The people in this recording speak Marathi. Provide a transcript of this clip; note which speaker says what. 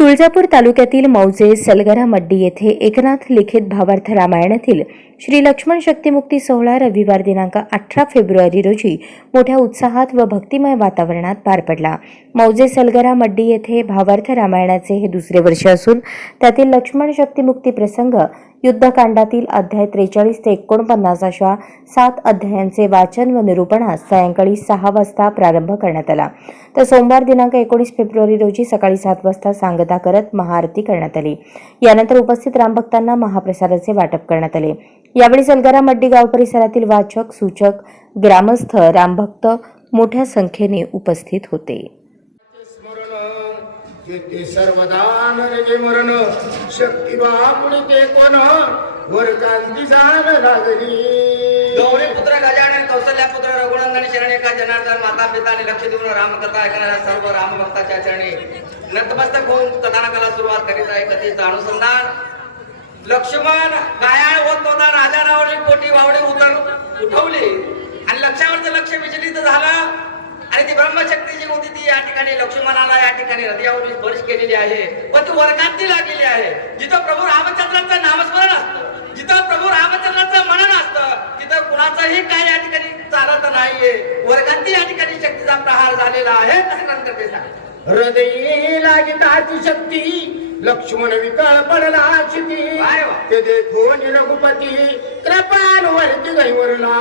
Speaker 1: तुळजापूर तालुक्यातील मौजे सलगरा मड्डी येथे एकनाथ लिखित भावार्थ रामायणातील श्री लक्ष्मण शक्तिमुक्ती सोहळा रविवार दिनांक अठरा फेब्रुवारी रोजी मोठ्या उत्साहात व भक्तिमय वातावरणात पार पडला. मौजे सलगरा मड्डी येथे भावार्थ रामायणाचे हे दुसरे वर्ष असून त्यातील लक्ष्मण शक्तिमुक्ती प्रसंग युद्धकांडातील अध्याय त्रेचाळीस ते एकोणपन्नास अशा सात अध्यायांचे वाचन व निरूपणास सायंकाळी सहा वाजता प्रारंभ करण्यात आला. तर सोमवार दिनांक एकोणीस फेब्रुवारी रोजी सकाळी सात वाजता सांगता करत महाआरती करण्यात आली. यानंतर उपस्थित रामभक्तांना महाप्रसादाचे वाटप करण्यात आले. यावेळी सलगारा मड्डी गाव परिसरातील वाचक सूचक ग्रामस्थ रामभक्त मोठ्या संख्येने उपस्थित होते.
Speaker 2: ते सर्वदा नरगे मरण? शक्ती बापुणी ते कोण? वर कांती जाण लागली.
Speaker 3: गौरी पुत्र गजानन कौशल्या पुत्र रघुनंदन शरणे एका जनार्दन माता पिता आणि लक्ष देऊन रामकथा ऐकणाऱ्या सर्व रामभक्ताच्या चरणी नतमस्तक होऊन कथानकाला सुरुवात करीत आहे. कथेचं अनुसंधान. लक्ष्मण गायाळ होत होता. राजा पोटी वावडी उतर उठवली. आणि लक्षावरचं लक्ष विचलित झालं. आणि ती ब्रह्मशक्ती होती ती या ठिकाणी. लक्ष्मणाला या ठिकाणी हृदयावर स्पर्श केलेली आहे. पण ती वर्गातली लागलेली आहे. जिथं प्रभू रामचंद्राचं नामस्मरण असतं जिथं प्रभू रामचंद्राचं मनन असतं तिथं कुणाचंही काय या ठिकाणी चालत नाहीये. वर्गातली या ठिकाणी शक्तीचा प्रहार झालेला आहे असं नंतर ते सांगितलं
Speaker 2: हृदयी लागिताची शक्ती लक्ष्मण विकळ पडला
Speaker 3: वा?
Speaker 2: ते देखून रघुपती कृपान वरती गैवरला